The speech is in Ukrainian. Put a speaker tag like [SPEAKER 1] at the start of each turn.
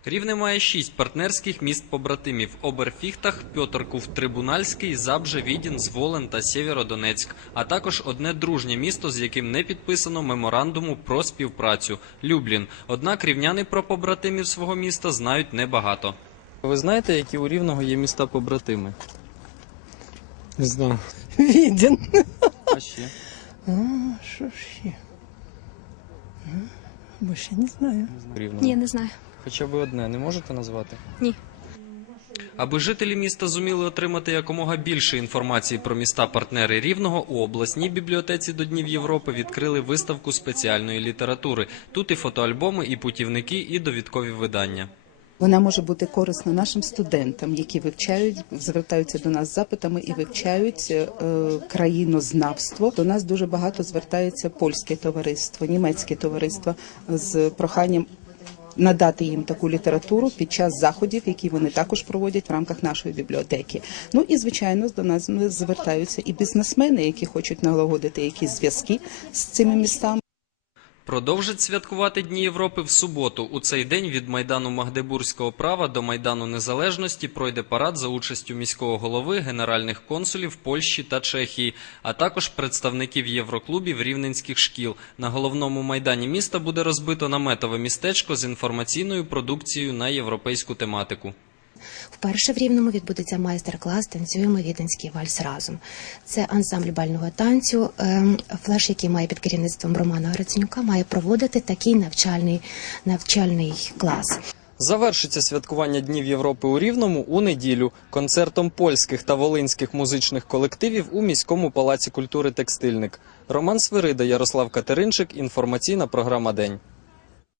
[SPEAKER 1] Рівне має 6 партнерських міст-побратимів – Оберфіхтах, Пьотрків-Трибунальський, Забже, Відін, Зволен та Сєвєродонецьк, а також одне дружнє місто, з яким не підписано меморандуму про співпрацю – Люблін. Однак рівняни про побратимів свого міста знають небагато. Ви знаєте, які у Рівного є міста-побратими?
[SPEAKER 2] Не знаю.
[SPEAKER 3] Відін.
[SPEAKER 1] А ще?
[SPEAKER 3] Що ще? Бо ще не знаю.
[SPEAKER 1] Рівного.
[SPEAKER 4] Ні, не знаю.
[SPEAKER 1] Хоча б одне не можете назвати?
[SPEAKER 4] Ні.
[SPEAKER 1] Аби жителі міста зуміли отримати якомога більше інформації про міста-партнери Рівного, у обласній бібліотеці до Днів Європи відкрили виставку спеціальної літератури. Тут і фотоальбоми, і путівники, і довідкові видання.
[SPEAKER 5] Вона може бути корисна нашим студентам, які вивчають, звертаються до нас з запитами і вивчають країнознавство. До нас дуже багато звертається польське товариство, німецьке товариство з проханням надати їм таку літературу під час заходів, які вони також проводять в рамках нашої бібліотеки. Ну і, звичайно, до нас звертаються і бізнесмени, які хочуть налагодити якісь зв'язки з цими містами.
[SPEAKER 1] Продовжать святкувати Дні Європи в суботу. У цей день від Майдану Магдебурзького права до Майдану Незалежності пройде парад за участю міського голови, генеральних консулів Польщі та Чехії, а також представників євроклубів рівненських шкіл. На головному майдані міста буде розбито наметове містечко з інформаційною продукцією на європейську тематику.
[SPEAKER 6] Вперше в Рівному відбудеться майстер-клас «Танцюємо віденський вальс разом». Це ансамбль бального танцю, флеш, який має під керівництвом Романа Гриценюка, має проводити такий навчальний клас.
[SPEAKER 1] Завершиться святкування Днів Європи у Рівному у неділю концертом польських та волинських музичних колективів у міському палаці культури «Текстильник». Роман Свирида, Ярослав Катеринчик, інформаційна програма «День».